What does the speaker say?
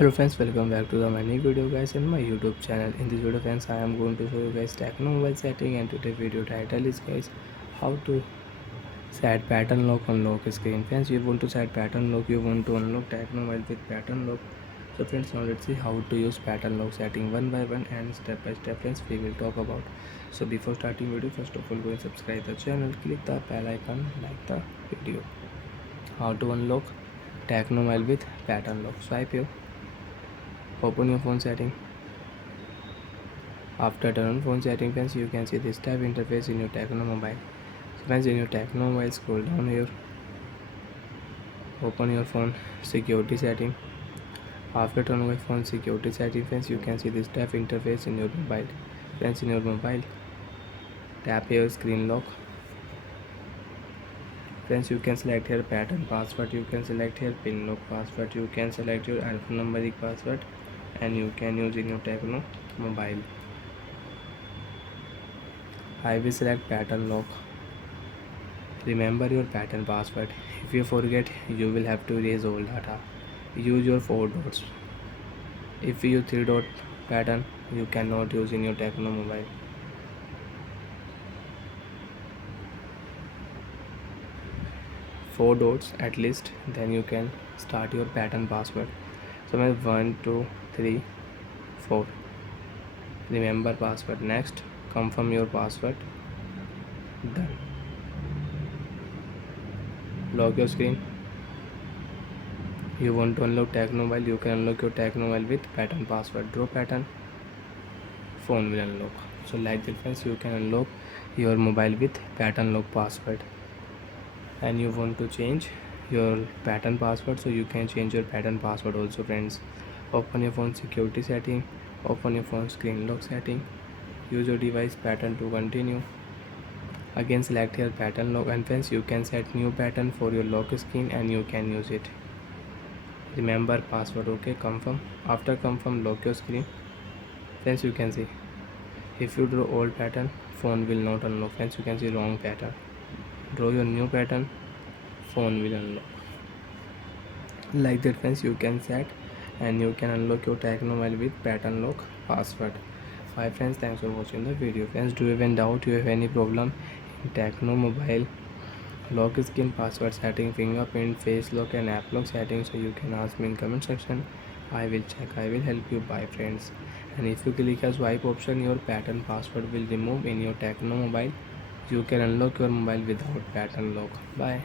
Hello friends, welcome back to the my new video guys in my YouTube channel. In this video friends, I am going to show you guys Tecno mobile setting, and today video title is guys how to set pattern lock on lock screen. Friends, you want to set pattern lock, you want to unlock Tecno mobile with pattern lock. So friends, now let's see how to use pattern lock setting one by one and step by step friends we will talk about. So before starting video, first of all go and subscribe the channel, click the bell icon, like the video. How to unlock Tecno mobile with pattern lock. Swipe here. Open your phone setting. After turn on phone setting friends, you can see this type interface in your Tecno mobile. So friends, in your Tecno mobile, scroll down here. Open your phone security setting. After turn on your phone security setting friends, you can see this type interface in your mobile. Friends, in your mobile, tap here screen lock. Friends, you can select here pattern password, you can select here pin lock password, you can select your alphanumeric password, and you can use in your Tecno mobile. I will select pattern lock. Remember your pattern password. If you forget, you will have to erase all data. Use your 4 dots. If you use 3 dot pattern, you cannot use in your Tecno mobile. Four dots at least, then you can start your pattern password. So 1 2 3 4. Remember password. Next, confirm your password. Done. Lock your screen. You want to unlock Tecno mobile, you can unlock your Tecno mobile with pattern password. Draw pattern, phone will unlock. So like that friends, you can unlock your mobile with pattern lock password. And you want to change your pattern password, so you can change your pattern password also friends. Open your phone security setting, open your phone screen lock setting, use your device pattern to continue. Again select here pattern lock, and friends, you can set new pattern for your lock screen and you can use it. Remember password. Okay, confirm. After confirm, lock your screen. Friends, you can see if you draw old pattern, phone will not unlock. Friends, you can see wrong pattern. Draw your new pattern, phone will unlock. Like that friends, you can set and you can unlock your Tecno mobile with pattern lock password. Bye friends, thanks for watching the video. Friends, do you have any doubt, you have any problem in Tecno mobile lock screen, password setting, fingerprint, face lock and app lock settings, so you can ask me in comment section. I will check, I will help you. Bye friends. And if you click a swipe option, your pattern password will remove in your Tecno mobile. You can unlock your mobile without pattern lock. Bye.